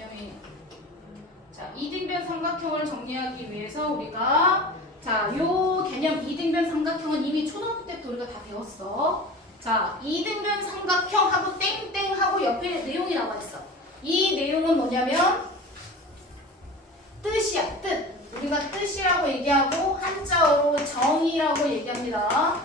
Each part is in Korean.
개념이. 자, 이등변 삼각형을 정리하기 위해서 우리가 자, 요 개념 이등변 삼각형은 이미 초등학교 때부터 우리가 다 배웠어. 자, 이등변 삼각형하고 땡땡하고 옆에 내용이 나와 있어. 이 내용은 뭐냐면 뜻이야, 뜻. 우리가 뜻이라고 얘기하고 한자어로 정의라고 얘기합니다.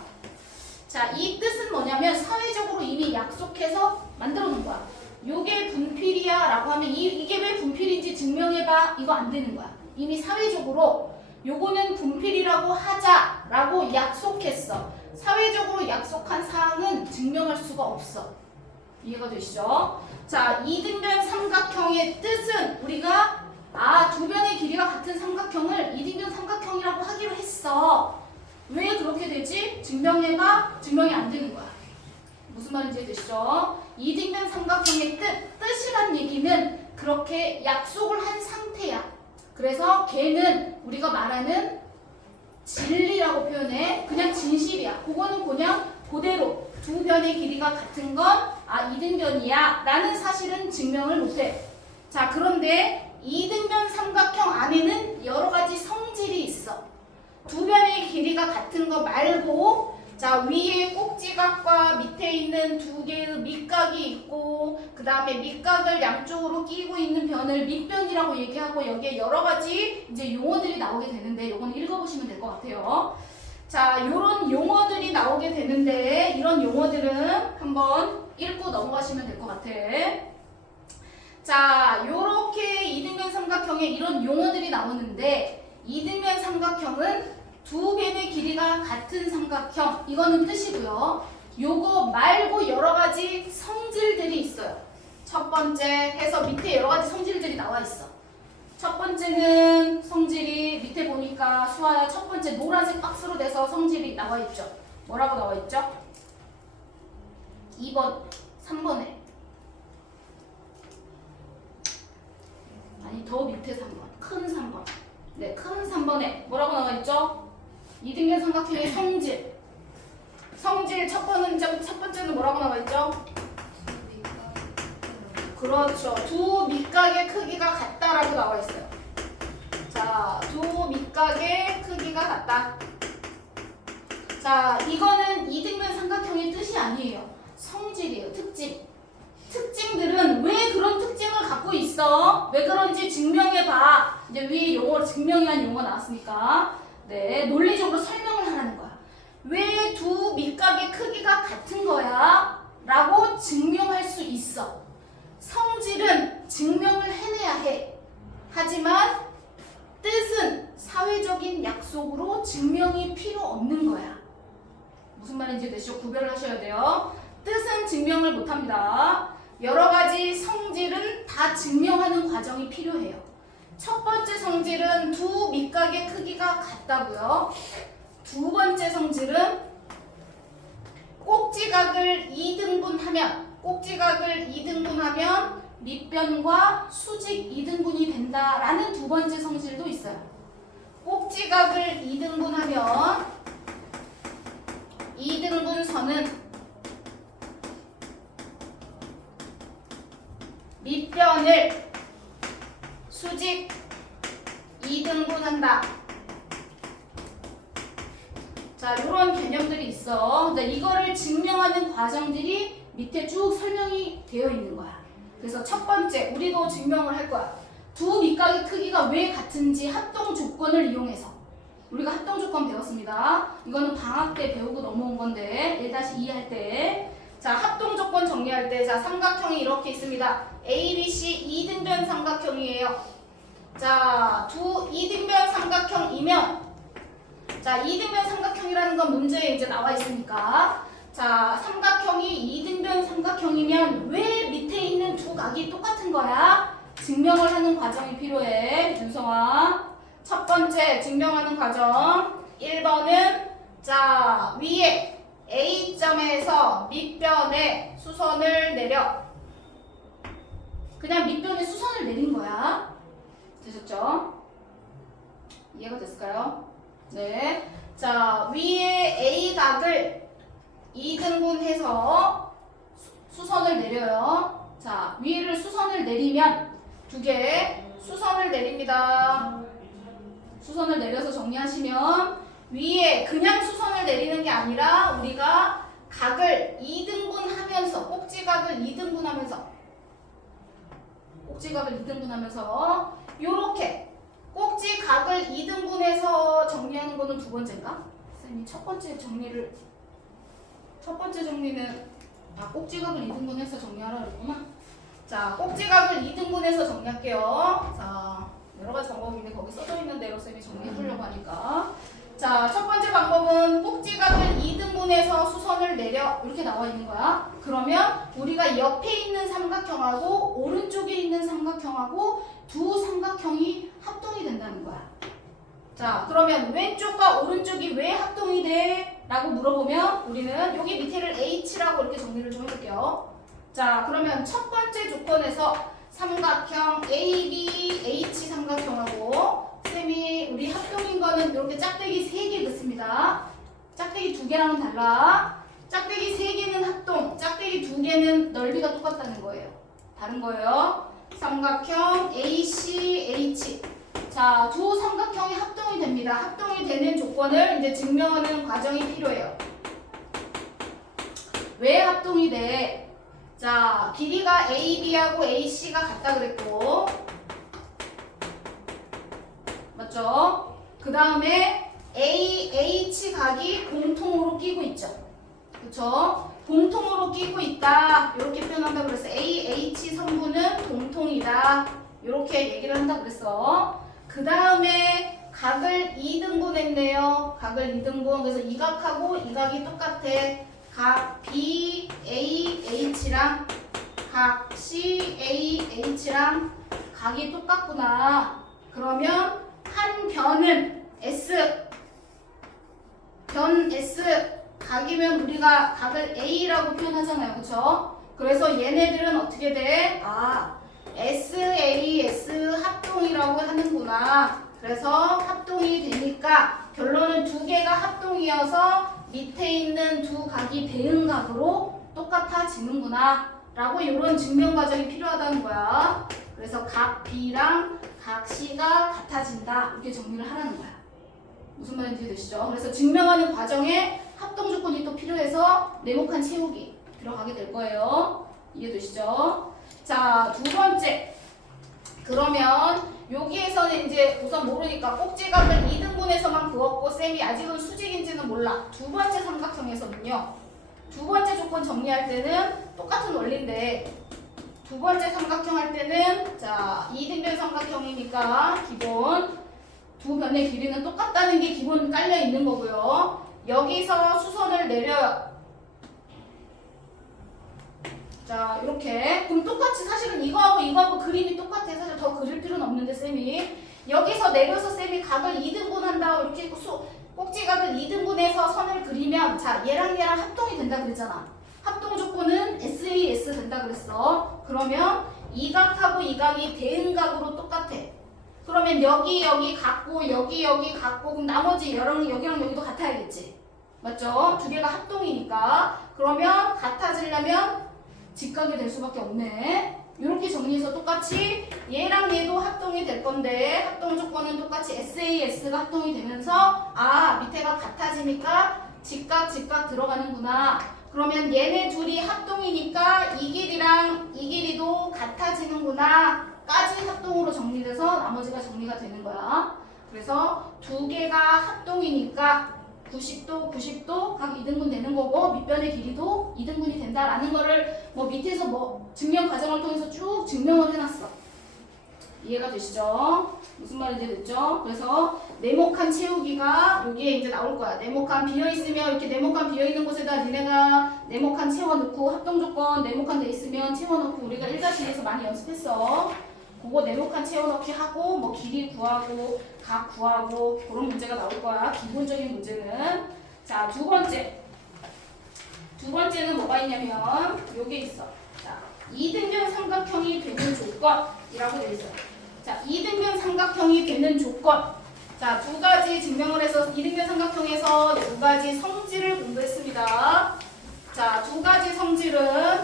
자, 이 뜻은 뭐냐면 사회적으로 이미 약속해서 만들어 놓은 거야. 요게 분필이야 라고 하면 이게 왜 분필인지 증명해봐. 이거 안 되는 거야. 이미 사회적으로 요거는 분필이라고 하자 라고 약속했어. 사회적으로 약속한 사항은 증명할 수가 없어. 이해가 되시죠? 자, 이등변 삼각형의 뜻은 우리가 두 변의 길이가 같은 삼각형을 이등변 삼각형이라고 하기로 했어. 왜 그렇게 되지? 증명해봐. 증명이 안 되는 거야. 무슨 말인지 이해되시죠? 이등변 삼각형의 뜻이란 얘기는 그렇게 약속을 한 상태야. 그래서 걔는 우리가 말하는 진리라고 표현해. 그냥 진실이야. 그거는 그냥 그대로 두 변의 길이가 같은 건 이등변이야 라는 사실은 증명을 못해. 자, 그런데 이등변 삼각형 안에는 여러 가지 성질이 있어. 두 변의 길이가 같은 거 말고 자, 위에 꼭지각과 밑에 있는 두 개의 밑각이 있고 그 다음에 밑각을 양쪽으로 끼고 있는 변을 밑변이라고 얘기하고 여기에 여러 가지 이제 용어들이 나오게 되는데 요건 읽어보시면 될 것 같아요. 자, 요런 용어들이 나오게 되는데 이런 용어들은 한번 읽고 넘어가시면 될 것 같아. 자, 요렇게 이등변 삼각형에 이런 용어들이 나오는데 이등변 삼각형은 두 변의 길이가 같은 삼각형, 이거는 뜻이고요. 요거 말고 여러 가지 성질들이 있어요. 첫 번째 해서 밑에 여러 가지 성질들이 나와 있어. 첫 번째는 성질이 밑에 보니까 수아야 첫 번째 노란색 박스로 돼서 성질이 나와 있죠. 뭐라고 나와 있죠? 2번, 3번에. 아니 더 밑에 3번, 큰 3번. 네, 큰 3번에 뭐라고 나와 있죠? 이등변 삼각형의 성질. 성질 첫 번째는 뭐라고 나와 있죠? 그렇죠. 두 밑각의 크기가 같다라고 나와 있어요. 자, 두 밑각의 크기가 같다. 자, 이거는 이등변 삼각형의 뜻이 아니에요. 성질이에요. 특징. 특징들은 왜 그런 특징을 갖고 있어? 왜 그런지 증명해봐. 이제 위에 용어로 증명이라는 용어 나왔으니까. 네, 논리적으로 설명을 하라는 거야. 왜 두 밑각의 크기가 같은 거야? 라고 증명할 수 있어. 성질은 증명을 해내야 해. 하지만 뜻은 사회적인 약속으로 증명이 필요 없는 거야. 무슨 말인지 되시죠? 구별을 하셔야 돼요. 뜻은 증명을 못합니다. 여러 가지 성질은 다 증명하는 과정이 필요해요. 첫 번째 성질은 두 밑각의 크기가 같다고요. 두 번째 성질은 꼭지각을 2등분하면 밑변과 수직 2등분이 된다라는 두 번째 성질도 있어요. 꼭지각을 2등분하면 2등분선은 밑변을 수직 2등분한다. 자, 이런 개념들이 있어. 근데 이거를 증명하는 과정들이 밑에 쭉 설명이 되어 있는 거야. 그래서 첫 번째, 우리도 증명을 할 거야. 두 밑각의 크기가 왜 같은지 합동 조건을 이용해서. 우리가 합동 조건 배웠습니다. 이거는 방학 때 배우고 넘어온 건데 1-2 할 때. 자, 합동 조건 정리할 때, 자, 삼각형이 이렇게 있습니다. A, B, C 이등변 삼각형이에요. 자, 두 이등변 삼각형이면, 자, 이등변 삼각형이라는 건 문제에 이제 나와 있으니까, 자, 삼각형이 이등변 삼각형이면 왜 밑에 있는 두 각이 똑같은 거야? 증명을 하는 과정이 필요해. 윤성아. 첫 번째 증명하는 과정. 1번은, 자, 위에 A점에서 밑변에 수선을 내려. 그냥 밑변에 수선을 내린 거야. 되셨죠? 이해가 됐을까요? 네. 자, 위에 A각을 2등분해서 수선을 내려요. 자, 위를 수선을 내리면 두 개 수선을 내립니다. 수선을 내려서 정리하시면 위에 그냥 수선을 내리는 게 아니라 우리가 각을 2등분하면서 꼭지각을 2등분하면서 요렇게 꼭지각을 2등분해서 정리하는 거는 두 번째인가? 쌤이 첫 번째 정리는 꼭지각을 2등분해서 정리하라 그랬구나. 자, 꼭지각을 2등분해서 정리할게요. 자, 여러 가지 방법이 있는데 거기 써져 있는 대로 쌤이 정리해 주려고 하니까. 자, 첫 번째 방법은 꼭지각을 2등분해서 수선을 내려 이렇게 나와 있는 거야. 그러면 우리가 옆에 있는 삼각형하고 오른쪽에 있는 삼각형하고 두 삼각형이 합동이 된다는 거야. 자, 그러면 왼쪽과 오른쪽이 왜 합동이 돼? 라고 물어보면 우리는 여기 밑에를 H라고 이렇게 정리를 좀 해볼게요. 자, 그러면 첫 번째 조건에서 삼각형 ABH 삼각형하고 쌤이 우리 합동인 거는 이렇게 짝대기 3개 넣습니다. 짝대기 2개랑은 달라. 짝대기 3개는 합동, 짝대기 2개는 넓이가 똑같다는 거예요. 다른 거예요. 삼각형 ACH. 자, 두 삼각형이 합동이 됩니다. 합동이 되는 조건을 이제 증명하는 과정이 필요해요. 왜 합동이 돼? 자, 길이가 AB하고 AC가 같다 그랬고, 맞죠? 그 다음에 AH 각이 공통으로 끼고 있죠. 그쵸? 공통으로 끼고 있다. 이렇게 표현한다 그랬어. AH 성분은 공통이다. 이렇게 얘기를 한다 그랬어. 그 다음에 각을 2등분 했네요. 각을 2등분. 그래서 이 각하고 이 각이 똑같아. 각 BAH랑 각 CAH랑 각이 똑같구나. 그러면 한 변은 S, 변 S 각이면 우리가 각을 A라고 표현하잖아요. 그쵸? 그래서 얘네들은 어떻게 돼? 아, SAS 합동이라고 하는구나. 그래서 합동이 되니까 결론은 두 개가 합동이어서 밑에 있는 두 각이 대응각으로 똑같아지는구나 라고 이런 증명 과정이 필요하다는 거야. 그래서 각 B랑 각 C가 같아진다 이렇게 정리를 하라는 거야. 무슨 말인지 되시죠? 그래서 증명하는 과정에 합동 조건이 또 필요해서 네모칸 채우기 들어가게 될 거예요. 이해되시죠? 자, 두 번째. 그러면 여기에서는 이제 우선 모르니까 꼭지각을 2등분해서만 그었고 쌤이 아직은 수직인지는 몰라. 두 번째 삼각형에서는요. 두 번째 조건 정리할 때는 똑같은 원리인데 두 번째 삼각형 할 때는 자 2등변 삼각형이니까 기본 두 변의 길이는 똑같다는 게 기본 깔려 있는 거고요. 여기서 수선을 내려요. 자, 이렇게. 그럼 똑같이 사실은 이거하고 그림이 똑같아. 사실 더 그릴 필요는 없는데, 쌤이. 여기서 내려서 쌤이 각을 2등분 한다고 이렇게 꼭지각을 2등분해서 선을 그리면, 자, 얘랑 합동이 된다 그랬잖아. 합동 조건은 SAS 된다 그랬어. 그러면 이 각하고 이 각이 대응각으로 똑같아. 그러면 여기 같고, 여기 같고, 그럼 나머지 여기랑 여기도 같아야겠지. 맞죠? 두 개가 합동이니까. 그러면 같아지려면 직각이 될 수밖에 없네. 이렇게 정리해서 똑같이 얘랑 얘도 합동이 될 건데 합동 조건은 똑같이 SAS가 합동이 되면서 아 밑에가 같아지니까 직각 들어가는구나. 그러면 얘네 둘이 합동이니까 이 길이랑 이 길이도 같아지는구나 까지 합동으로 정리돼서 나머지가 정리가 되는 거야. 그래서 두 개가 합동이니까 90도 각 2등분 되는 거고 밑변의 길이도 2등분이 된다라는 거를 뭐 밑에서 뭐 증명 과정을 통해서 쭉 증명을 해놨어. 이해가 되시죠? 무슨 말인지 됐죠? 그래서 네모칸 채우기가 여기에 이제 나올 거야. 네모칸 비어있으면 이렇게 네모칸 비어있는 곳에다 니네가 네모칸 채워넣고 합동조건 네모칸 돼 있으면 채워넣고 우리가 1-2에서 많이 연습했어. 그거 네모칸 채워넣기 하고 뭐 길이 구하고 각 구하고 그런 문제가 나올 거야. 기본적인 문제는. 자, 두 번째는 뭐가 있냐면 요게 있어. 자, 2등변 삼각형이 되는 조건이라고 돼 있어. 자, 2등변 삼각형이 되는 조건. 자, 두 가지 증명을 해서 2등변 삼각형에서 두 가지 성질을 공부했습니다. 자, 두 가지 성질은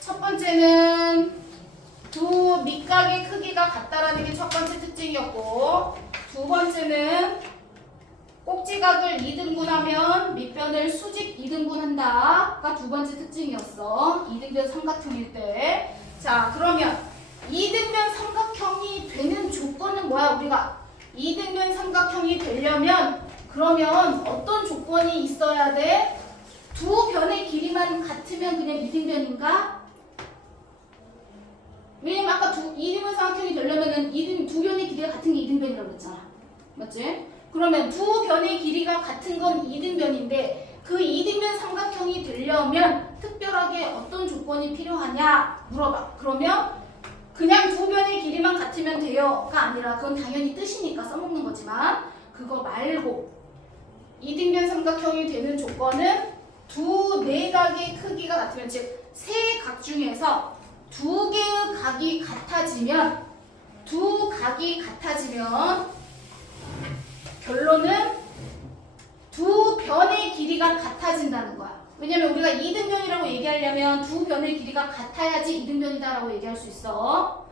첫 번째는 두 밑각의 크기가 같다라는 게 첫 번째 특징이었고, 두 번째는 꼭지각을 2등분하면 밑변을 수직 2등분한다가 두 번째 특징이었어. 2등변 삼각형일 때. 자, 그러면 2등변 삼각형이 되는 조건은 뭐야? 우리가 2등변 삼각형이 되려면 그러면 어떤 조건이 있어야 돼? 두 변의 길이만 같으면 그냥 2등변인가? 왜냐면 아까 2등변 삼각형이 되려면은 두 변의 길이가 같은 게 2등변이라고 그랬잖아. 맞지? 그러면 두 변의 길이가 같은 건 2등변인데 그 2등변 삼각형이 되려면 특별하게 어떤 조건이 필요하냐 물어봐. 그러면 그냥 두 변의 길이만 같으면 돼요가 아니라 그건 당연히 뜻이니까 써먹는 거지만 그거 말고 2등변 삼각형이 되는 조건은 두 내각의 크기가 같으면 즉 세 각 중에서 두 개의 각이 같아지면 결론은 두 변의 길이가 같아진다는 거야. 왜냐면 우리가 2등변이라고 얘기하려면 두 변의 길이가 같아야지 2등변이다라고 얘기할 수 있어.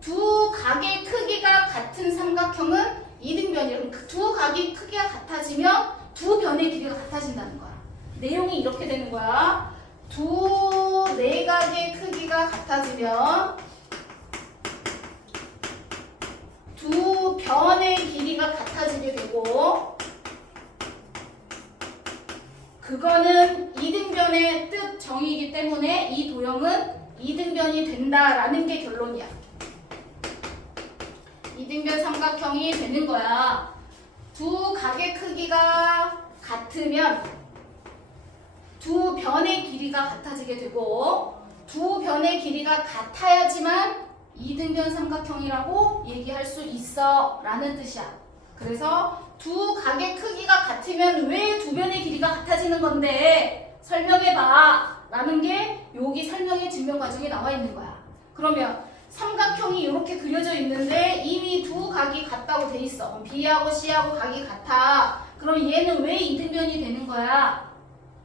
두 각의 크기가 같은 삼각형은 2등변이야. 두 각의 크기가 같아지면 두 변의 길이가 같아진다는 거야. 내용이 이렇게 되는 거야. 두 내각의 크기가 같아지면 두 변의 길이가 같아지게 되고 그거는 2등변의 뜻 정의이기 때문에 이 도형은 2등변이 된다라는 게 결론이야. 2등변 삼각형이 되는 거야. 두 각의 크기가 같으면 두 변의 길이가 같아지게 되고 두 변의 길이가 같아야지만 2등변 삼각형이라고 얘기할 수 있어 라는 뜻이야. 그래서 두 각의 크기가 같으면 왜 두 변의 길이가 같아지는 건데 설명해봐 라는 게 여기 설명의 증명 과정에 나와 있는 거야. 그러면 삼각형이 이렇게 그려져 있는데 이미 두 각이 같다고 돼 있어. 그럼 B하고 C하고 각이 같아. 그럼 얘는 왜 2등변이 되는 거야?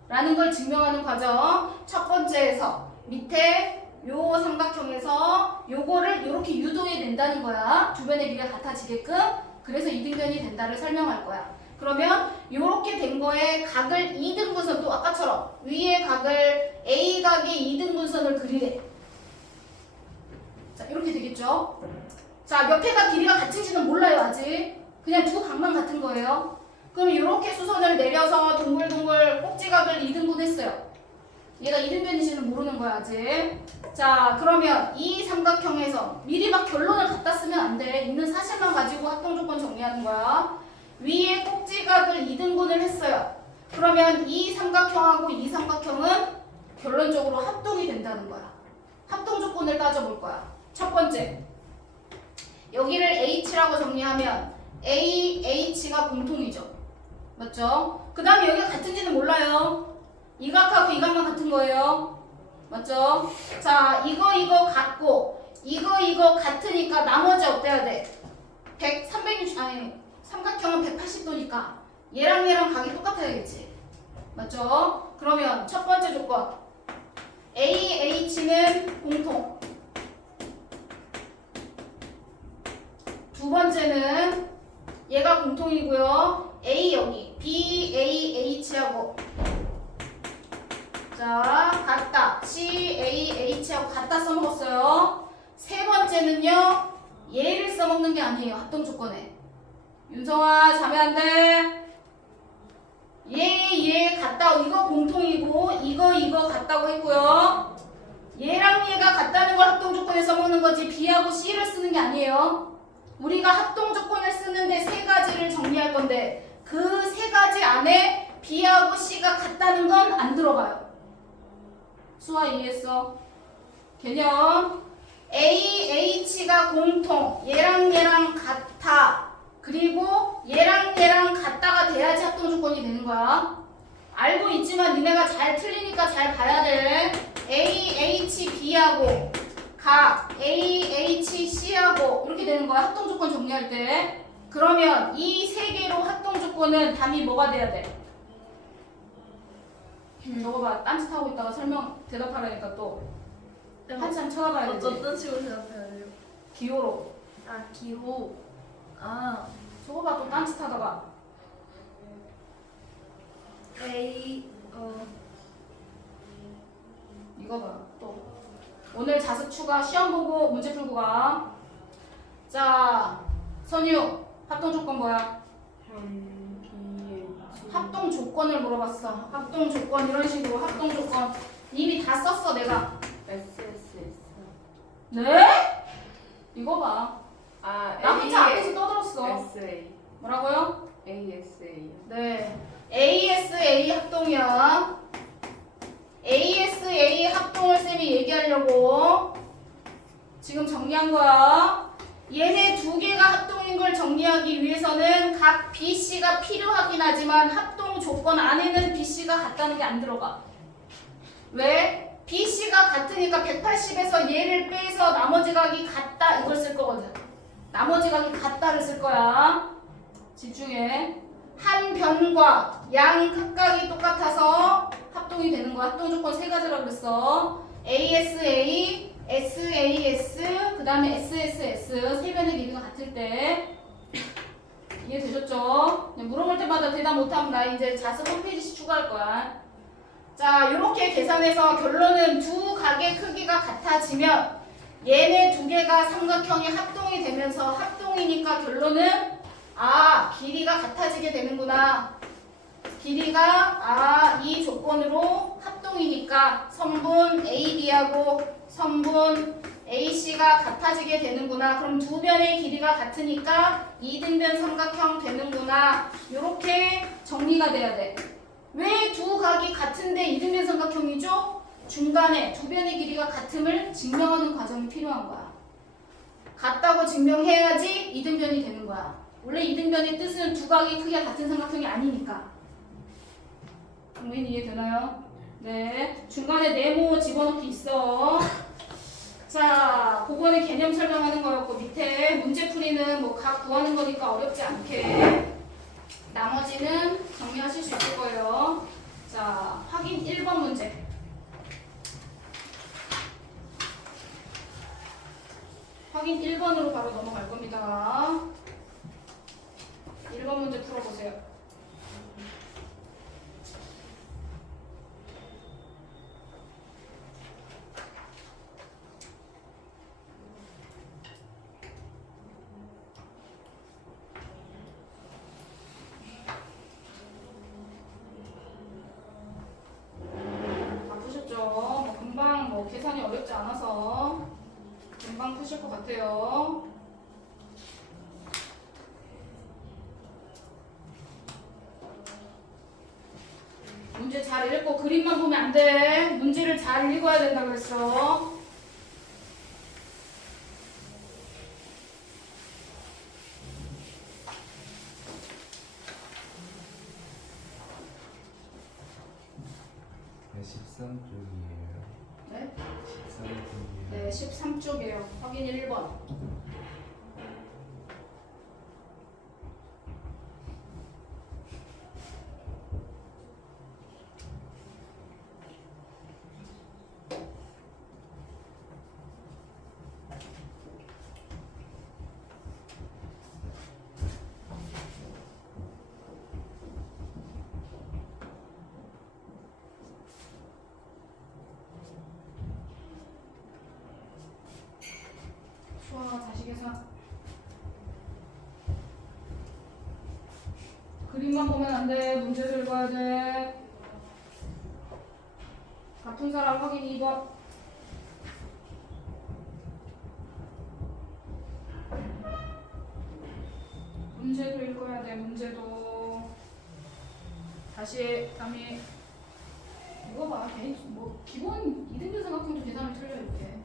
라는 걸 증명하는 과정. 첫 번째에서 밑에 요 삼각형에서 요거를 이렇게 유도해 낸다는 거야. 두 변의 길이가 같아지게끔. 그래서 2등변이 된다를 설명할 거야. 그러면 이렇게 된 거에 각을 2등분선 또 아까처럼 위에 각을 A각의 2등분선을 그리래. 자, 이렇게 되겠죠? 자, 몇 회가 길이가 같은지는 몰라요, 아직. 그냥 두 각만 같은 거예요. 그럼 이렇게 수선을 내려서 동글동글 꼭지각을 2등분 했어요. 얘가 2등변인지는 모르는 거야, 아직. 자, 그러면 이 삼각형에서 미리 막 결론을 갖다 쓰면 안 돼. 있는 사실만 가지고 합동조건 정리하는 거야. 위에 꼭지각을 2등분을 했어요. 그러면 이 삼각형하고 이 삼각형은 결론적으로 합동이 된다는 거야. 합동조건을 따져볼 거야. 첫 번째, 여기를 H라고 정리하면 A, H가 공통이죠. 맞죠? 그 다음에 여기가 같은지는 몰라요. 이 각하고 이 각만 같은 거예요. 맞죠? 자, 이거 같고 이거 같으니까 나머지 어때야 돼? 360, 아니 삼각형은 180도니까 얘랑 각이 똑같아야겠지. 맞죠? 그러면 첫 번째 조건 A, H는 공통. 두 번째는 얘가 공통이고요. A 여기 B, A, H하고 자 같다. C, A, H하고 같다 써먹었어요. 세 번째는요. 얘를 써먹는 게 아니에요. 합동조건에. 윤성아 자매 안 돼. 얘 같다. 이거 공통이고 이거 같다고 했고요. 얘랑 얘가 같다는 걸 합동조건에 써먹는 거지 B하고 C를 쓰는 게 아니에요. 우리가 합동조건을 쓰는데 세 가지를 정리할 건데 그 세 가지 안에 B하고 C가 같다는 건 안 들어가요. 수아 이해했어? 개념 A, H가 공통 얘랑 같아. 그리고 얘랑 같다가 돼야지 합동조건이 되는 거야. 알고 있지만 니네가 잘 틀리니까 잘 봐야 돼. A, H, B하고 각 A, H, C하고 이렇게 되는 거야. 합동조건 정리할 때. 그러면 이 세 개로 합동조건은 답이 뭐가 돼야 돼? 너가 봐. 딴짓하고 있다가 대답하라니까 또 한참 쳐다봐야 되지. 어떤 식으로 대답해야 돼요? 기호로. 아 기호. 아 저거 봐, 또 딴짓하다가. A 이거 봐, 또. 오늘 자습 추가 시험 보고 문제 풀고 가. 자, 선유, 합동 조건 뭐야? 합동 조건을 물어봤어. 합동 조건 이런 식으로 합동 조건 이미 다 썼어 내가. SSS. 네? 이거 봐. 아, 나 혼자 앞에서 떠들었어. SA. 뭐라고요? ASA. 네. ASA 합동이야. ASA 합동을 쌤이 얘기하려고 지금 정리한 거야. 얘네 두 개가 합동인 걸 정리하기 위해서는 각 BC가 필요하긴 하지만 합동 조건 안에는 BC가 같다는 게 안 들어가. 왜? BC가 같으니까 180에서 얘를 빼서 나머지 각이 같다 이걸 쓸 거거든. 나머지 각이 같다를 쓸 거야. 집중해. 한 변과 양 극각이 똑같아서 합동이 되는 거야. 합동 조건 세 가지라고 그랬어. ASA, SAS, 그 다음에 SSS 세 변의 길이가 같을 때. 이해되셨죠? 물어볼 때마다 대답 못하면 나 이제 자습 한 페이지씩 추가할 거야. 자, 이렇게 계산해서 결론은 두 각의 크기가 같아지면 얘네 두 개가 삼각형이 합동이 되면서 합동이니까 결론은 길이가 같아지게 되는구나. 길이가 이 조건으로 합동이니까 선분 AB하고 선분 AC가 같아지게 되는구나. 그럼 두 변의 길이가 같으니까 이등변 삼각형 되는구나. 이렇게 정리가 돼야 돼. 왜 두 각이 같은데 이등변 삼각형이죠? 중간에 두 변의 길이가 같음을 증명하는 과정이 필요한 거야. 같다고 증명해야지 이등변이 되는 거야. 원래 이등변의 뜻은 두 각의 크기가 같은 삼각형이 아니니까. 동민 이해되나요? 네. 중간에 네모 집어넣기 있어. 자, 그거는 개념 설명하는 거였고 밑에 문제 풀이는 뭐 각 구하는 거니까 어렵지 않게 나머지는 정리하실 수 있을 거예요. 자, 확인 1번 문제. 확인 1번으로 바로 넘어갈 겁니다. 1번 문제 풀어보세요. 바쁘셨죠? 뭐 금방 뭐 계산이 어렵지 않아서 금방 푸실 것 같아요. 문제 잘 읽고 그림만 보면 안 돼. 문제를 잘 읽어야 된다 그랬어. 네, 13쪽이에요. 네? 13쪽이에요. 네, 13쪽이에요. 확인 1번. 좋아, 다시 계산. 그림만 보면 안 돼. 문제를 읽어야 돼. 같은 사람 확인 2번. 문제도 읽어야 돼. 문제도. 다시 담이. 이거 봐. 뭐 기본 이등변 삼각형도 계산을 틀려 이렇게.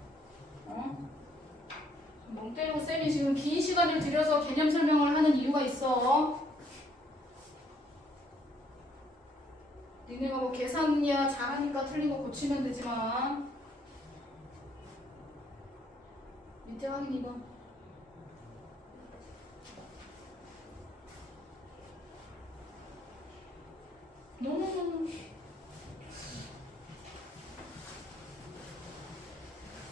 멍 때리고 쌤이 지금 긴 시간을 들여서 개념 설명을 하는 이유가 있어. 니네가 뭐 계산이야 잘하니까 틀린 거 고치면 되지만 밑에 확인 2번. 노노노노.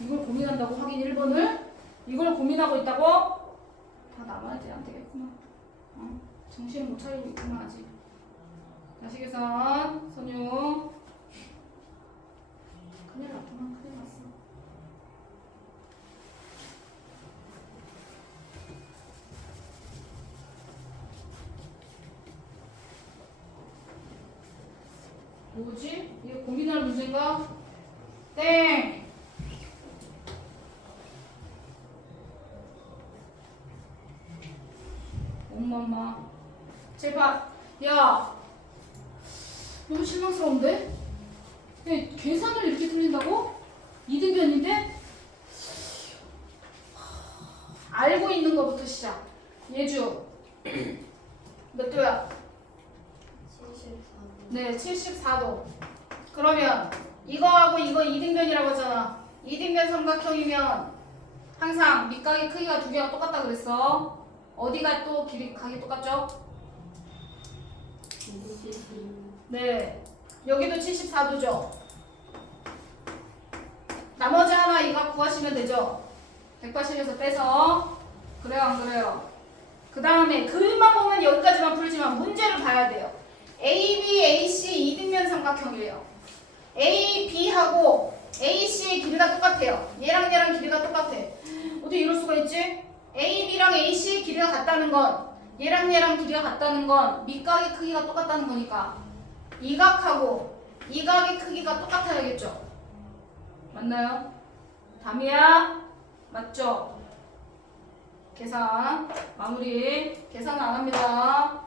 이거 고민한다고 확인 1번을? 이걸 고민하고 있다고? 다 남아야지 안 되겠구나. 정신을 못 차리고 있구나 아직. 다시 계산 선유. 큰일 났구나. 큰일 났어. 뭐지? 이게 고민할 문제인가? 땡! 엄마 제발. 야 너무 실망스러운데? 야, 계산을 이렇게 틀린다고? 이등변인데? 알고 있는 것부터 시작. 예주 몇 도야? 74. 네, 74도. 그러면 이거하고 이거 이등변이라고 하잖아. 이등변 삼각형이면 항상 밑각의 크기가 두 개가 똑같다 그랬어. 어디가 또 각이 똑같죠? 네, 여기도 74도죠. 나머지 하나 이 각 구하시면 되죠. 180에서 빼서. 그래요 안 그래요? 그 다음에 글만 보면 여기까지만 풀지만 문제를 봐야 돼요. AB, AC 이등변 삼각형이에요. A, B하고 AC의 길이가 똑같아요. 얘랑 길이가 똑같아. 어떻게 이럴 수가 있지? A, B랑 AC의 길이가 같다는 건 얘랑 길이가 같다는 건 밑각의 크기가 똑같다는 거니까 이 각하고 이 각의 크기가 똑같아야겠죠? 맞나요? 답이야? 맞죠? 계산 마무리. 계산은 안 합니다.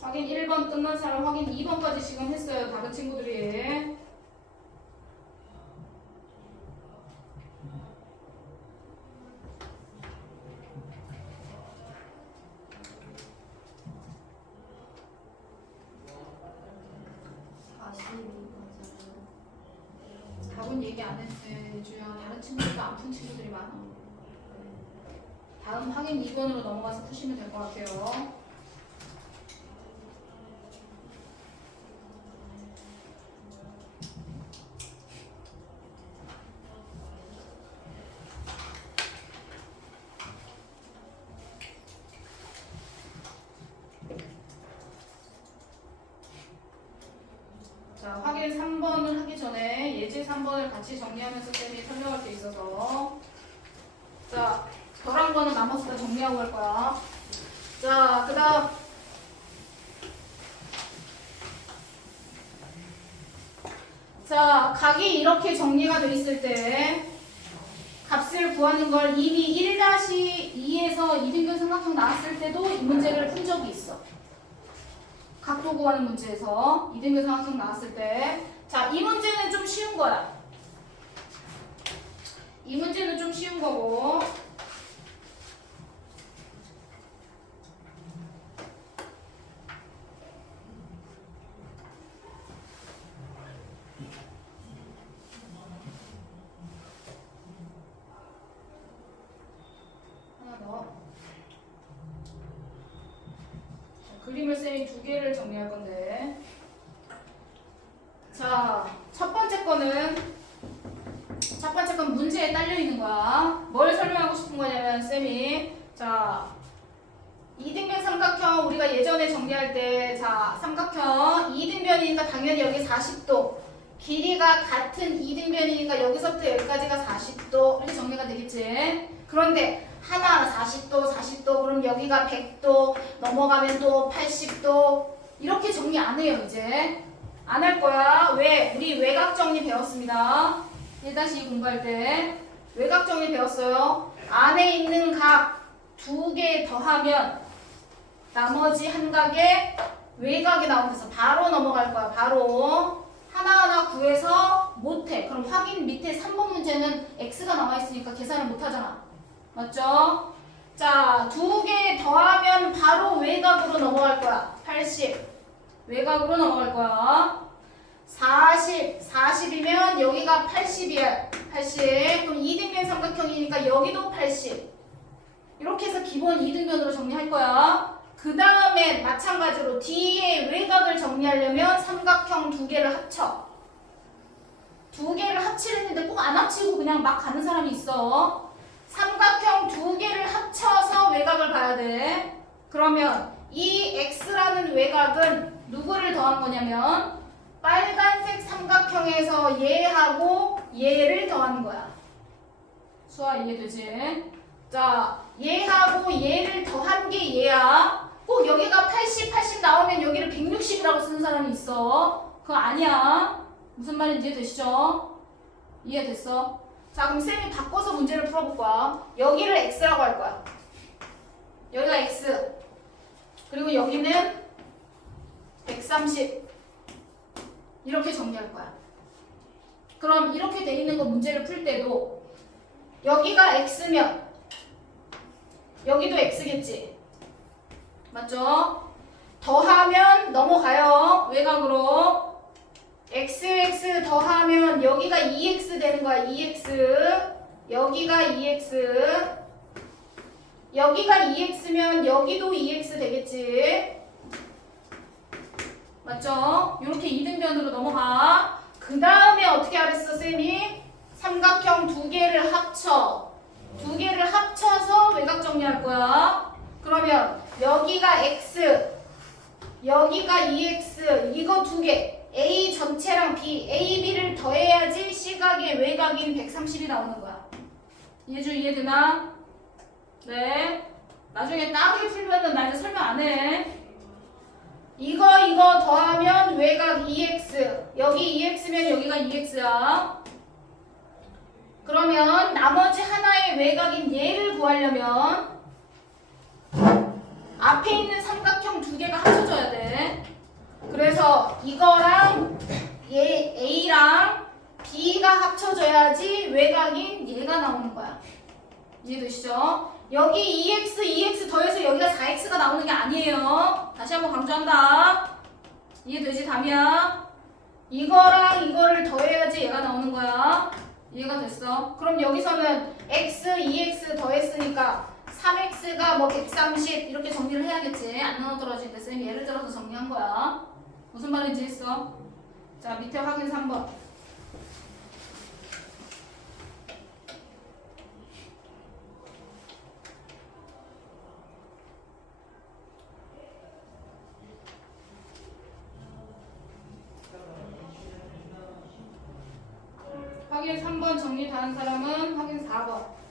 확인 1번 끝난 사람 확인 2번까지 지금 했어요. 다른 친구들이. 답은 얘기 안 했대. 예주야. 다른 친구들도 안 푼 친구들이 많아. 다음 확인 2번으로 넘어가서 푸시면 될 것 같아요. 자, 확인 3번을 하기 전에 예제 3번을 같이 정리하면서 쌤이 설명할 게 있어서 자, 덜한 거는 나머지 다 정리하고 갈 거야. 자, 그 다음 자, 각이 이렇게 정리가 돼 있을 때 값을 구하는 걸 이미 1-2에서 이등변 삼각형 나왔을 때도 이 문제를 푼 적이 있어. 각도 구하는 문제에서 이등변 삼각형 나왔을 때. 자, 이 문제는 좀 쉬운 거야. 이 문제는 좀 쉬운 거고. 하나 더. 자, 그림을 쌤이 두 개를 정리할 건데. 자, 첫 번째 건 문제에 딸려 있는 거야. 뭘 설명하고 싶은 거냐면 쌤이 자, 이등변 삼각형 우리가 예전에 정리할 때 자, 삼각형 이등변이니까 당연히 여기 40도 길이가 같은 이등변이니까 여기서부터 여기까지가 40도 이렇게 정리가 되겠지. 그런데 하나 40도 그럼 여기가 100도 넘어가면 또 80도 이렇게 정리 안 해요. 이제 안 할 거야. 왜? 우리 외곽 정리 배웠습니다. 1-2 공부할 때 외곽 정리 배웠어요. 안에 있는 각 2개 더하면 나머지 한 각에 외곽이 나오면서 바로 넘어갈 거야. 바로 하나하나 구해서 못해. 그럼 확인 밑에 3번 문제는 x가 나와있으니까 계산을 못하잖아. 맞죠? 자, 2개 더하면 바로 외곽으로 넘어갈 거야. 80 외곽으로 넘어갈 거야. 40이면 여기가 80이야. 80. 그럼 이등변 삼각형이니까 여기도 80. 이렇게 해서 기본 이등변으로 정리할 거야. 그 다음에 마찬가지로 D의 외곽을 정리하려면 삼각형 두 개를 합쳐. 두 개를 합치려는데 꼭 안 합치고 그냥 막 가는 사람이 있어. 삼각형 두 개를 합쳐서 외곽을 봐야 돼. 그러면 이 X라는 외곽은 누구를 더한 거냐면 빨간색 삼각형에서 얘하고 얘를 더하는 거야. 수아 이해되지? 자, 얘하고 얘를 더한 게 얘야. 꼭 여기가 80, 80 나오면 여기를 160이라고 쓰는 사람이 있어. 그거 아니야. 무슨 말인지 이해되시죠? 이해됐어? 자, 그럼 쌤이 바꿔서 문제를 풀어볼 거야. 여기를 X라고 할 거야. 여기가 X. 그리고 여기는 130. 이렇게 정리할 거야. 그럼 이렇게 돼 있는 거 문제를 풀 때도 여기가 X면 여기도 X겠지? 맞죠? 더하면 넘어가요. 외곽으로. XX 더하면 여기가 2X 되는 거야. 2X. 여기가 2X. 여기가 2X면 여기도 2X 되겠지? 맞죠? 이렇게 이등변으로 넘어가. 그 다음에 어떻게 하랬어, 쌤이? 삼각형 두 개를 합쳐. 두 개를 합쳐서 외곽 정리할 거야. 그러면 여기가 X, 여기가 2X, 이거 두 개. A 전체랑 B, A, B를 더해야지 시각의 외곽인 130이 나오는 거야. 이해되나? 네. 나중에 따르게 풀면은 나 이제 설명 안 해. 이거 더하면 외곽 2x. 여기 2x면 여기가 2x야. 그러면 나머지 하나의 외곽인 얘를 구하려면 앞에 있는 삼각형 두 개가 합쳐져야 돼. 그래서 이거랑 얘 A랑 B가 합쳐져야지 외곽인 얘가 나오는 거야. 이해되시죠? 여기 2x 더해서 여기가 4x가 나오는 게 아니에요. 다시 한번 강조한다. 이해되지, 담이야? 이거랑 이거를 더해야지 얘가 나오는 거야. 이해가 됐어? 그럼 여기서는 x, 2x 더했으니까 3x가 뭐 130 이렇게 정리를 해야겠지. 안 나눠 떨어지는데 쌤이 예를 들어서 정리한 거야. 무슨 말인지 했어? 자, 밑에 확인 3번. 확인 3번 정리 다 한 사람은 확인 4번.